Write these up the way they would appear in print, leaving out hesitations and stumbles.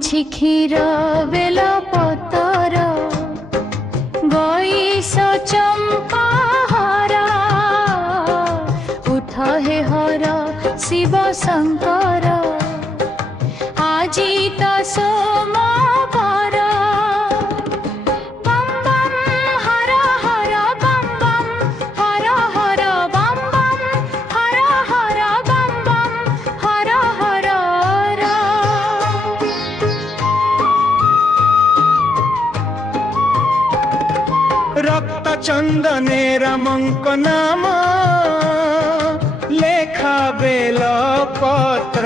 ଅଛି କ୍ଷୀର ବେଲ ପତର ଗଇସ ଚମ୍ପା ହର ଉଠ ହେ ହର ଶିବ ଶଙ୍କର ଆଜି ତ ସୋମବାର bomb bomb Har Har bomb bomb Har Har bomb bomb Har Har bomb bomb Har Har रक्त चंदने रमंक नाम लेखा बेल पत्र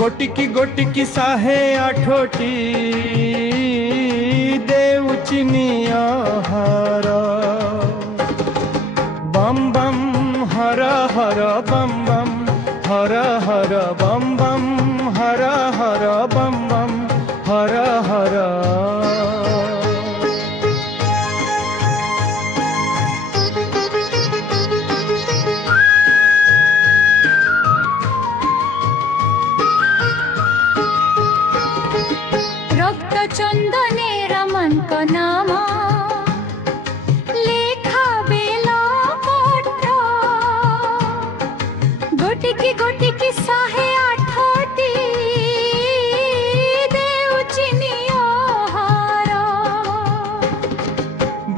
गोटिकी गोटिकी 108टी देउचिनिय हर बम बम हर हर बम बम हर हर बम बम हर हर बम बम हर हर रक्त चंदने रमंक नाम लेखा बेल पत्र गोटिकी गोटिकी 108टी देउचिनिय हर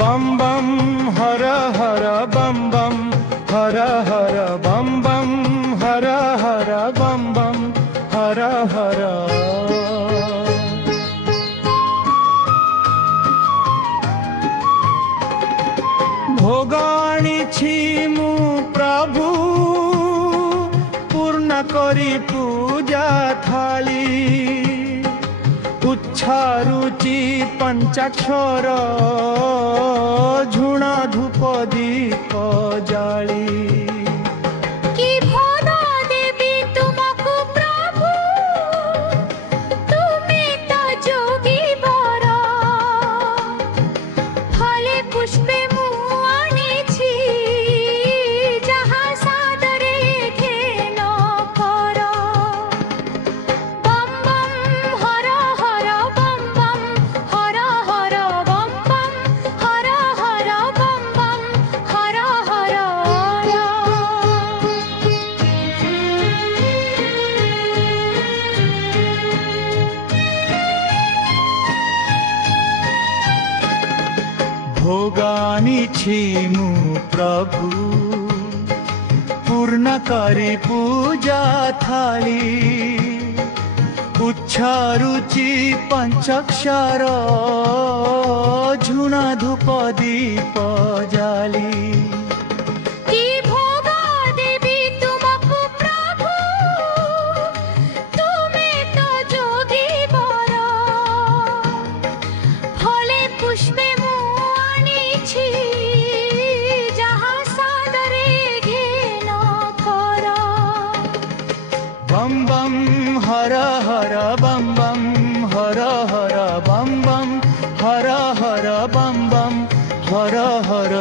बम बम हर हर बम बम हर हर बम बम हर हर बम बम हर हर भोग आनिछि मु प्रभु पूर्ण करी पूजा थाली उच्छा रुचि पंचाक्षर झुणा धूप दीप जाली कि भोग देवी तुमको प्रभु तुमे तो जोगी बर फले पुष्पे मु आनिछि जहाँ सादरे घेन कर बम बम हर हर बम बम हर हर बम बम हर हर बम बम हर हर भोगानिछि मु प्रभु पूर्ण करी पूजा थाली उच्छा रुचि पंचाक्षर झुणा धूप दीप जाली कि भोग देवी तुमको प्रभु तुमे तो जोगी बर फले पुष्पे मु आनिछि जहाँ सादरे घेन कर बम बम हर हर बम बम हर हर बम बम हर हर बम बम हर हर